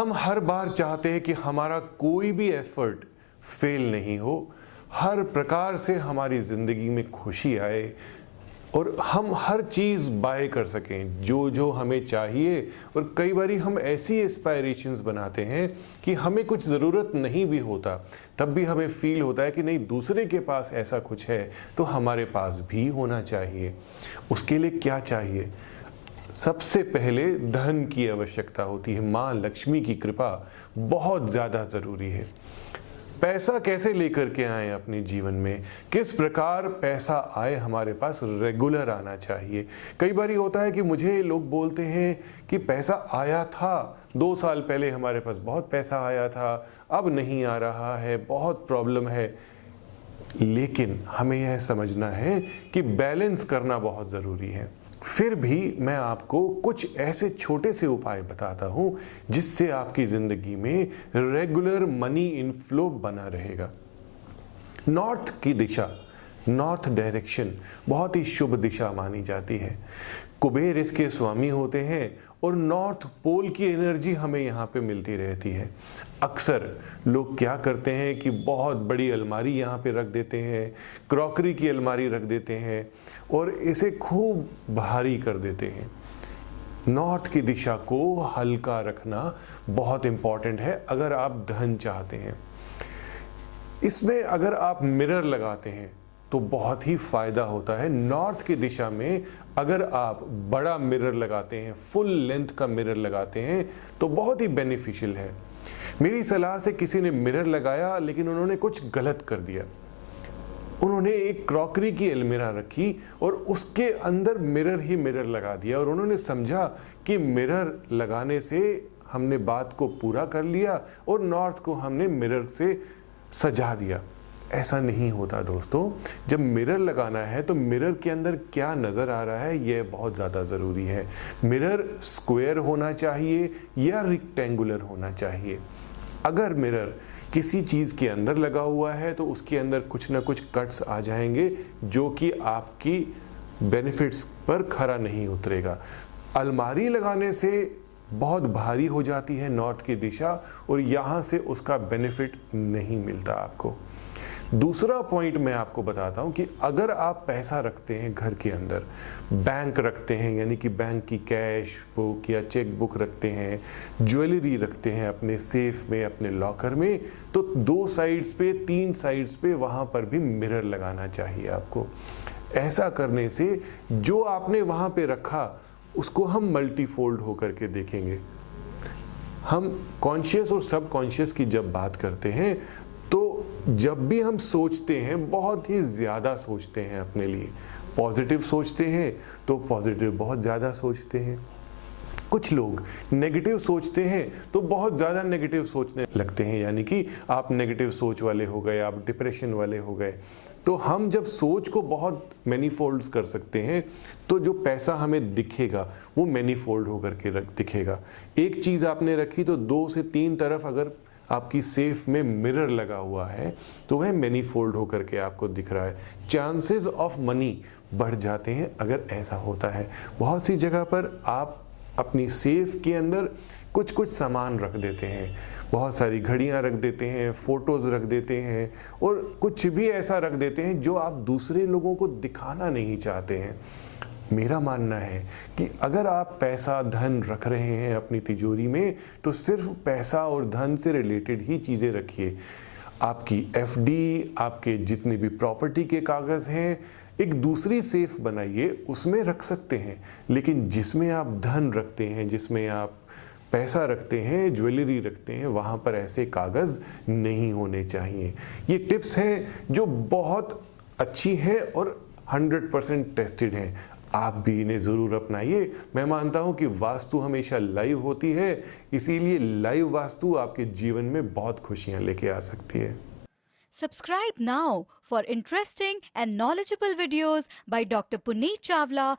हम हर बार चाहते हैं कि हमारा कोई भी एफर्ट फेल नहीं हो, हर प्रकार से हमारी ज़िंदगी में खुशी आए और हम हर चीज़ बाय कर सकें जो जो हमें चाहिए। और कई बारी हम ऐसी एस्पायरेशंस बनाते हैं कि हमें कुछ ज़रूरत नहीं भी होता, तब भी हमें फील होता है कि नहीं, दूसरे के पास ऐसा कुछ है तो हमारे पास भी होना चाहिए। उसके लिए क्या चाहिए? सबसे पहले धन की आवश्यकता होती है। माँ लक्ष्मी की कृपा बहुत ज़्यादा ज़रूरी है। पैसा कैसे लेकर के आए अपने जीवन में, किस प्रकार पैसा आए हमारे पास, रेगुलर आना चाहिए। कई बार होता है कि मुझे लोग बोलते हैं कि पैसा आया था 2 साल पहले, हमारे पास बहुत पैसा आया था, अब नहीं आ रहा है, बहुत प्रॉब्लम है। लेकिन हमें यह समझना है कि बैलेंस करना बहुत ज़रूरी है। फिर भी मैं आपको कुछ ऐसे छोटे से उपाय बताता हूं जिससे आपकी ज़िंदगी में रेगुलर मनी इनफ्लो बना रहेगा। नॉर्थ की दिशा, नॉर्थ डायरेक्शन बहुत ही शुभ दिशा मानी जाती है। कुबेर इसके स्वामी होते हैं और नॉर्थ पोल की एनर्जी हमें यहाँ पे मिलती रहती है। अक्सर लोग क्या करते हैं कि बहुत बड़ी अलमारी यहाँ पे रख देते हैं, क्रॉकरी की अलमारी रख देते हैं और इसे खूब भारी कर देते हैं। नॉर्थ की दिशा को हल्का रखना बहुत इम्पॉर्टेंट है अगर आप धन चाहते हैं। इसमें अगर आप मिरर लगाते हैं तो बहुत ही फायदा होता है। नॉर्थ की दिशा में अगर आप बड़ा मिरर लगाते हैं, फुल लेंथ का मिरर लगाते हैं तो बहुत ही बेनिफिशियल है। मेरी सलाह से किसी ने मिरर लगाया लेकिन उन्होंने कुछ गलत कर दिया। उन्होंने एक क्रॉकरी की अलमीरा रखी और उसके अंदर मिरर ही मिरर लगा दिया और उन्होंने समझा कि मिरर लगाने से हमने बात को पूरा कर लिया और नॉर्थ को हमने मिरर से सजा दिया। ऐसा नहीं होता दोस्तों। जब मिरर लगाना है तो मिरर के अंदर क्या नज़र आ रहा है यह बहुत ज़्यादा ज़रूरी है। मिरर स्क्वायर होना चाहिए या रेक्टेंगुलर होना चाहिए। अगर मिरर किसी चीज़ के अंदर लगा हुआ है तो उसके अंदर कुछ ना कुछ कट्स आ जाएंगे जो कि आपकी बेनिफिट्स पर खरा नहीं उतरेगा। अलमारी लगाने से बहुत भारी हो जाती है नॉर्थ की दिशा और यहाँ से उसका बेनिफिट नहीं मिलता आपको। दूसरा पॉइंट मैं आपको बताता हूँ कि अगर आप पैसा रखते हैं घर के अंदर, बैंक रखते हैं यानी कि बैंक की कैश बुक या चेक बुक रखते हैं, ज्वेलरी रखते हैं अपने सेफ में, अपने लॉकर में, तो 2 साइड्स पे 3 साइड्स पे वहाँ पर भी मिरर लगाना चाहिए आपको। ऐसा करने से जो आपने वहाँ पे रखा उसको हम मल्टीफोल्ड होकर के देखेंगे। हम कॉन्शियस और सबकॉन्शियस की जब बात करते हैं तो जब भी हम सोचते हैं बहुत ही ज़्यादा सोचते हैं अपने लिए। पॉजिटिव सोचते हैं तो पॉजिटिव बहुत ज़्यादा सोचते हैं। कुछ लोग नेगेटिव सोचते हैं तो बहुत ज़्यादा नेगेटिव सोचने लगते हैं, यानी कि आप नेगेटिव सोच वाले हो गए, आप डिप्रेशन वाले हो गए। तो हम जब सोच को बहुत मैनीफोल्ड्स कर सकते हैं तो जो पैसा हमें दिखेगा वो मैनीफोल्ड होकर के दिखेगा। एक चीज़ आपने रखी तो 2 से 3 तरफ अगर आपकी सेफ में मिरर लगा हुआ है तो वह मैनीफोल्ड होकर के आपको दिख रहा है। चांसेस ऑफ मनी बढ़ जाते हैं अगर ऐसा होता है। बहुत सी जगह पर आप अपनी सेफ के अंदर कुछ कुछ सामान रख देते हैं, बहुत सारी घड़ियां रख देते हैं, फोटोज़ रख देते हैं और कुछ भी ऐसा रख देते हैं जो आप दूसरे लोगों को दिखाना नहीं चाहते हैं। मेरा मानना है कि अगर आप पैसा धन रख रहे हैं अपनी तिजोरी में तो सिर्फ पैसा और धन से रिलेटेड ही चीज़ें रखिए। आपकी एफडी, आपके जितने भी प्रॉपर्टी के कागज़ हैं, एक दूसरी सेफ बनाइए, उसमें रख सकते हैं। लेकिन जिसमें आप धन रखते हैं, जिसमें आप पैसा रखते हैं, ज्वेलरी रखते हैं, वहाँ पर ऐसे कागज़ नहीं होने चाहिए। ये टिप्स हैं जो बहुत अच्छी है और 100% टेस्टेड हैं। आप भी इन्हें ज़रूर अपनाइए। मैं मानता हूं कि वास्तु हमेशा लाइव होती है, इसीलिए लाइव वास्तु आपके जीवन में बहुत खुशियां लेके आ सकती है। Subscribe now for interesting and knowledgeable videos by Dr. Puneet Chawla